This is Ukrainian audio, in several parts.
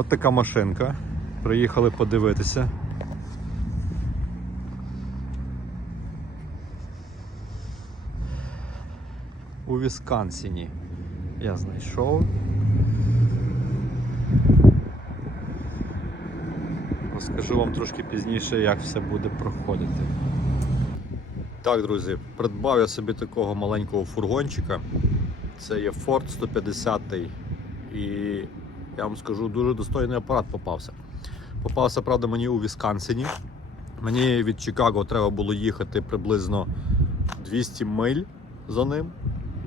От така машинка. Приїхали подивитися. У Вісконсіні я знайшов. Розкажу вам трошки пізніше, як все буде проходити. Так, друзі, придбав я собі такого маленького фургончика. Це є Ford 150 і я вам скажу, дуже достойний апарат попався. Попався, правда, мені у Вісконсині. Мені від Чикаго треба було їхати приблизно 200 миль за ним.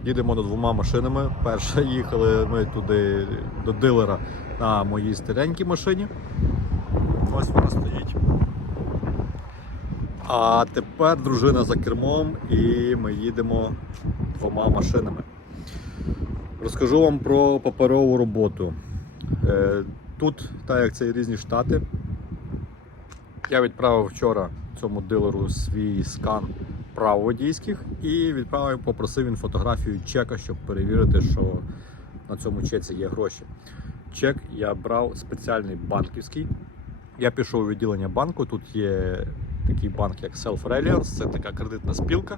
Їдемо на двома машинами. Перша їхали ми туди до дилера на моїй старенькій машині. Ось вона стоїть. А тепер дружина за кермом і ми їдемо двома машинами. Розкажу вам про паперову роботу. Е, Тут, так як це різні штати, я відправив вчора цьому дилеру свій скан прав водійських і відправив, попросив він фотографію чека, щоб перевірити, що на цьому чеці є гроші. Чек я брав спеціальний банківський. Я пішов у відділення банку. Тут є такий банк, як Self Reliance, це така кредитна спілка.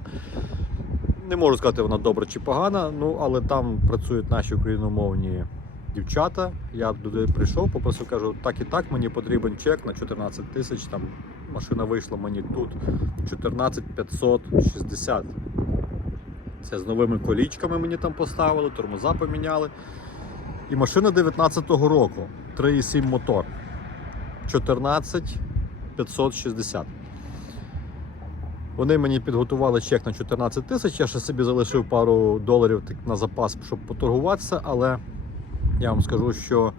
Не можу сказати, вона добра чи погана, ну але там працюють наші україномовні дівчата. Я туди прийшов, попросив, кажу, так і так, мені потрібен чек на 14 тисяч. Там машина вийшла мені тут 14 560. Це з новими колічками мені там поставили, тормоза поміняли. І машина 19-го року, 3,7 мотор. 14 560. Вони мені підготували чек на 14 тисяч. Я ще собі залишив пару доларів на запас, щоб поторгуватися, але я вам скажу, що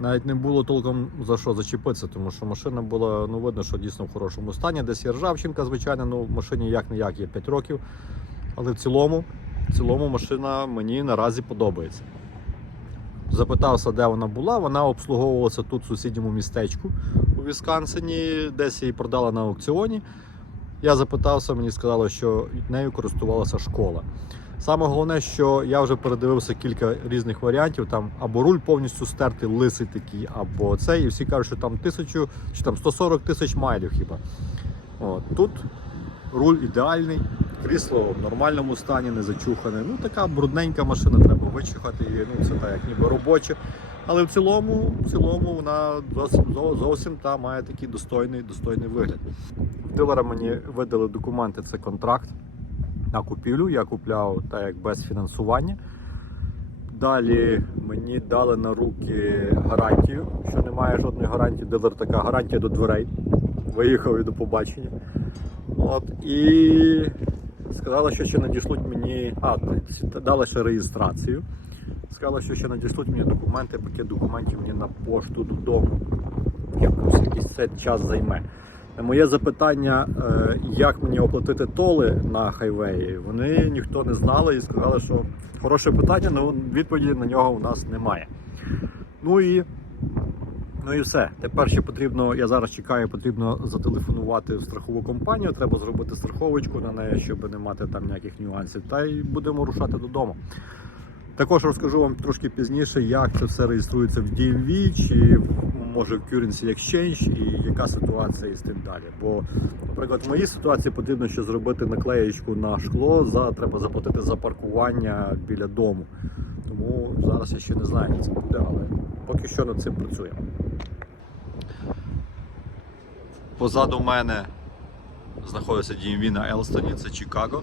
навіть не було толком за що зачепитися, тому що машина була, ну видно, що дійсно в хорошому стані. Десь є ржавчинка, звичайно, ну в машині як не як є 5 років. Але в цілому, в цілому машина мені наразі подобається. Запитався, де вона була. Вона обслуговувалася тут в сусідньому містечку у Вісконсині, десь її продала на аукціоні. Я запитався, мені сказали, що нею користувалася школа. Саме головне, що я вже передивився кілька різних варіантів. Там або руль повністю стертий, лисий такий, або цей. І всі кажуть, що там тисячу чи там 140 тисяч майлів хіба. От. Тут руль ідеальний, крісло в нормальному стані, не зачухане. Ну така брудненька машина, треба вичихати її. Ну це так, як ніби робоче. Але в цілому, в цілому вона зовсім, зовсім та має такий достойний, достойний вигляд. Дилера мені видали документи, це контракт на купівлю. Я купляв так як без фінансування. Далі мені дали на руки гарантію, що немає жодної гарантії. Дилер така гарантія до дверей. Виїхав і до побачення. От, і сказали, що ще надішлють мені. А, дали ще реєстрацію. Сказали, що ще надішлють мені документи, пакет документів мені на пошту додому. Якось якийсь час займе. Моє запитання, е, як мені оплатити толи на хайвеї, вони ніхто не знали і сказали, що хороше питання, але відповіді на нього у нас немає. Ну і Ну і все. Тепер ще потрібно, я зараз чекаю, потрібно зателефонувати в страхову компанію, треба зробити страховочку на неї, щоб не мати там ніяких нюансів. Та й будемо рушати додому. Також розкажу вам трошки пізніше, як це все реєструється в DMV, чи може в Currency Exchange і яка ситуація із тим далі. Бо, наприклад, в моїй ситуації потрібно ще зробити наклеєчку на шкло, за треба заплатити за паркування біля дому. Тому зараз я ще не знаю, як це буде, але поки що над цим працюємо. Позаду мене знаходиться DMV на Елстоні, це Чикаго.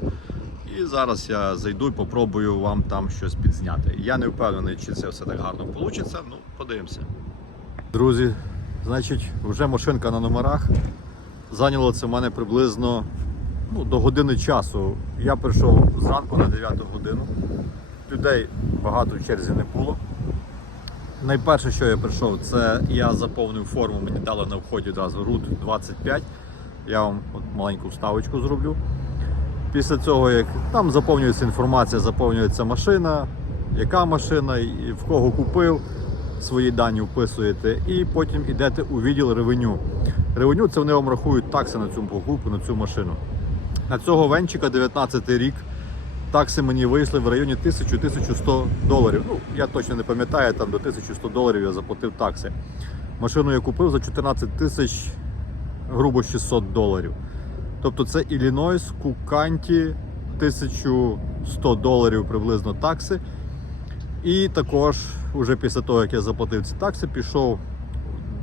І зараз я зайду і попробую вам там щось підзняти. Я не впевнений, чи це все так гарно вийде. Ну, подивимося. Друзі, значить, вже машинка на номерах. Зайняло це в мене приблизно ну, до години часу. Я прийшов зранку на 9 годину. Людей багато в черзі не було. Найперше, що я прийшов, це я заповнив форму, мені дали на вході одразу RUT 25. Я вам от маленьку вставочку зроблю. Після цього, як там заповнюється інформація, заповнюється машина, яка машина, і в кого купив, свої дані вписуєте, і потім йдете у відділ ревеню. Ревеню це вони вам рахують такси на цю покупку, на цю машину. На цього венчика 19 рік такси мені вийшли в районі 1000-1100 доларів. Ну, я точно не пам'ятаю, там до 1100 доларів я заплатив такси. Машину я купив за 14 тисяч, грубо 600 доларів. Тобто це Іллінойс, Куканті, 1100 доларів приблизно такси. І також, уже після того, як я заплатив ці такси, пішов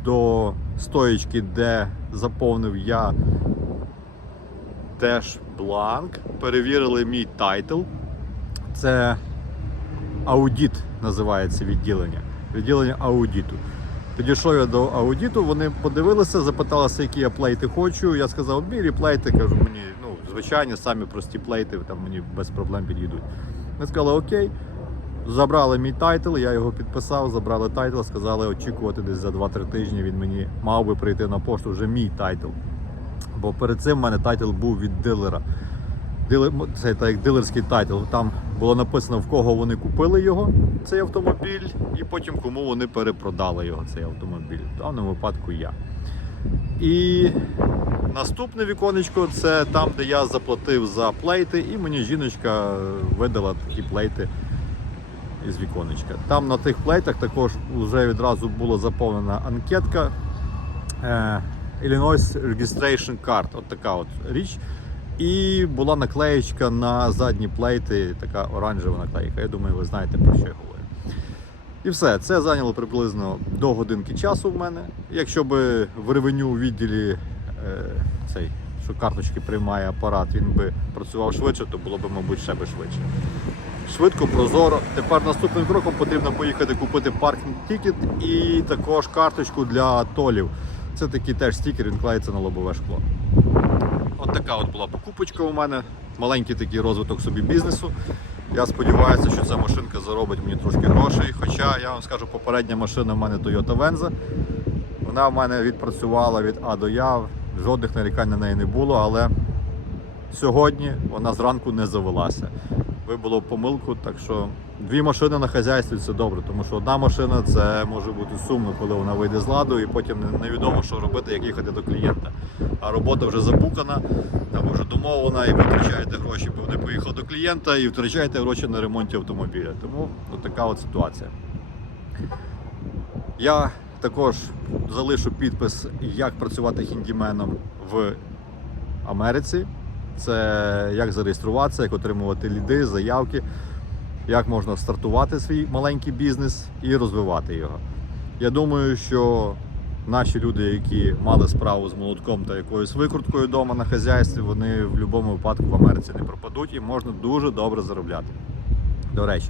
до стоїчки, де заповнив я теж бланк. Перевірили мій тайтл. Це аудіт називається відділення. Відділення аудіту. Підійшов я до аудіту, вони подивилися, запиталися, які я плейти хочу. Я сказав, білі плейти, кажу, мені ну, звичайні, самі прості плейти, там мені без проблем підійдуть. Вони сказали, окей. Забрали мій тайтл, я його підписав, забрали тайтл, сказали очікувати десь за 2-3 тижні. Він мені мав би прийти на пошту вже мій тайтл. Бо перед цим в мене тайтл був від дилера. Дилер, це так як дилерський тайтл. Там було написано, в кого вони купили його, цей автомобіль, і потім кому вони перепродали його, цей автомобіль. В даному випадку я. І наступне віконечко це там, де я заплатив за плейти, і мені жіночка видала такі плейти із віконечка. Там на тих плейтах також вже відразу була заповнена анкетка. Е, Illinois Registration Card, от така от річ. І була наклеєчка на задні плейти, така оранжева наклейка. Я думаю, ви знаєте про що я говорю. І все, це зайняло приблизно до годинки часу в мене. Якщо би в ревеню відділі е, цей, що карточки приймає апарат, він би працював швидше, то було б, мабуть, ще би швидше. Швидко, прозоро. Тепер наступним кроком потрібно поїхати купити паркінг тікет і також карточку для толів. Це такий теж стікер, він клеїться на лобове шкло. От така от була покупочка у мене. Маленький такий розвиток собі бізнесу. Я сподіваюся, що ця машинка заробить мені трошки грошей. Хоча я вам скажу, попередня машина в мене Toyota Venza. Вона в мене відпрацювала від А до Я. Жодних нарікань на неї не було, але сьогодні вона зранку не завелася. Вибуло помилку, так що дві машини на хазяйстві це добре, тому що одна машина це може бути сумно, коли вона вийде з ладу, і потім невідомо, що робити, як їхати до клієнта. А робота вже забукана, або вже домовлена, і ви втрачаєте гроші, бо вони поїхали до клієнта і втрачаєте гроші на ремонті автомобіля. Тому от така от ситуація. Я також залишу підпис, як працювати хіндіменом в Америці. Це як зареєструватися, як отримувати ліди, заявки, як можна стартувати свій маленький бізнес і розвивати його. Я думаю, що наші люди, які мали справу з молотком та якоюсь викруткою вдома на хазяйстві, вони в будь-якому випадку в Америці не пропадуть і можна дуже добре заробляти. До речі,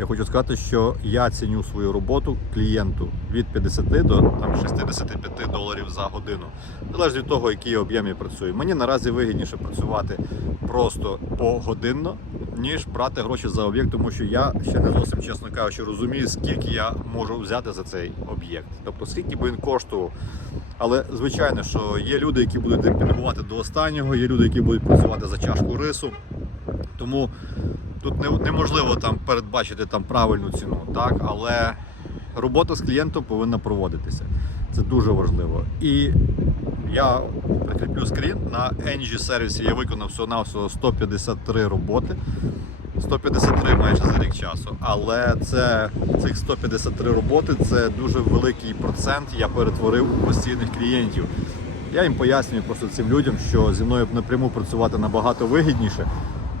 я хочу сказати, що я ціню свою роботу клієнту від 50 до там, 65 доларів за годину. Залежить від того, який об'єм я працюю. Мені наразі вигідніше працювати просто погодинно, ніж брати гроші за об'єкт, тому що я ще не зовсім, чесно кажучи, розумію, скільки я можу взяти за цей об'єкт. Тобто, скільки би він коштував. Але звичайно, що є люди, які будуть демпінгувати до останнього, є люди, які будуть працювати за чашку рису. Тому тут неможливо там передбачити там правильну ціну, так? але робота з клієнтом повинна проводитися. Це дуже важливо. І я прикріплю скрін на NG сервісі я виконав всього-навсього 153 роботи. 153 майже за рік часу. Але це цих 153 роботи це дуже великий процент. Я перетворив у постійних клієнтів. Я їм пояснюю просто цим людям, що зі мною напряму працювати набагато вигідніше,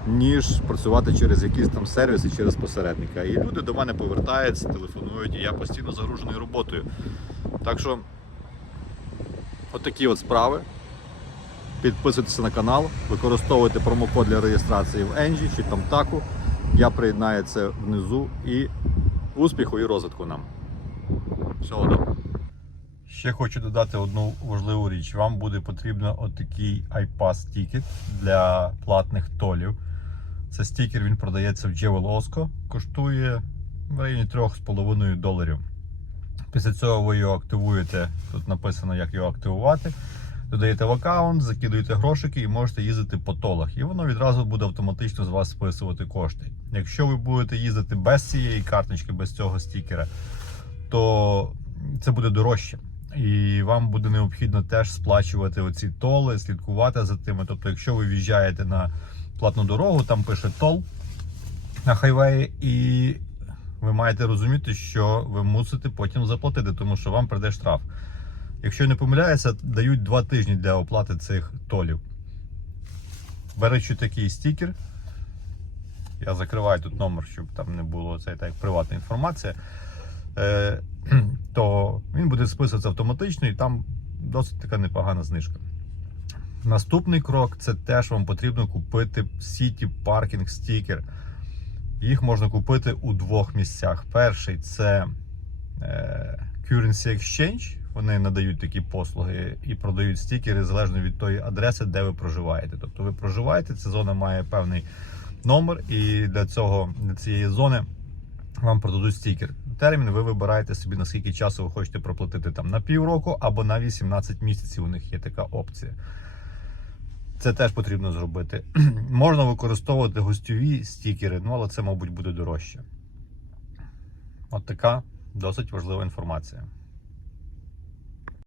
ніж працювати через якісь там сервіси, через посередника. І люди до мене повертаються, телефонують, і я постійно загружений роботою. Так що, отакі от справи. Підписуйтесь на канал, використовуйте промокод для реєстрації в Engie чи там таку. Я приєднаю це внизу і успіху і розвитку нам. Всього доброго. Ще хочу додати одну важливу річ. Вам буде потрібно отакий iPass Ticket для платних толів. Це стікер, він продається в Jewel Osco, коштує в районі 3,5 доларів. Після цього ви його активуєте. Тут написано, як його активувати. Додаєте в аккаунт, закидуєте грошики і можете їздити по толах. І воно відразу буде автоматично з вас списувати кошти. Якщо ви будете їздити без цієї карточки, без цього стікера, то це буде дорожче. І вам буде необхідно теж сплачувати оці толи, слідкувати за тими. Тобто, якщо ви в'їжджаєте на платну дорогу, там пише тол на хайвеї, і ви маєте розуміти, що ви мусите потім заплатити, тому що вам прийде штраф. Якщо не помиляюся, дають два тижні для оплати цих толів. Беручи такий стікер, я закриваю тут номер, щоб там не було це так, приватна інформація, е, то він буде списуватися автоматично і там досить така непогана знижка. Наступний крок це теж вам потрібно купити City Parking стікер. Їх можна купити у двох місцях. Перший це е, Currency Exchange. Вони надають такі послуги і продають стікери залежно від тої адреси, де ви проживаєте. Тобто ви проживаєте, ця зона має певний номер, і для цього для цієї зони вам продадуть стікер. Термін ви вибираєте собі, наскільки часу ви хочете проплатити там на півроку або на 18 місяців. У них є така опція. Це теж потрібно зробити. Можна використовувати гостьові стікери, ну але це, мабуть, буде дорожче. От така досить важлива інформація.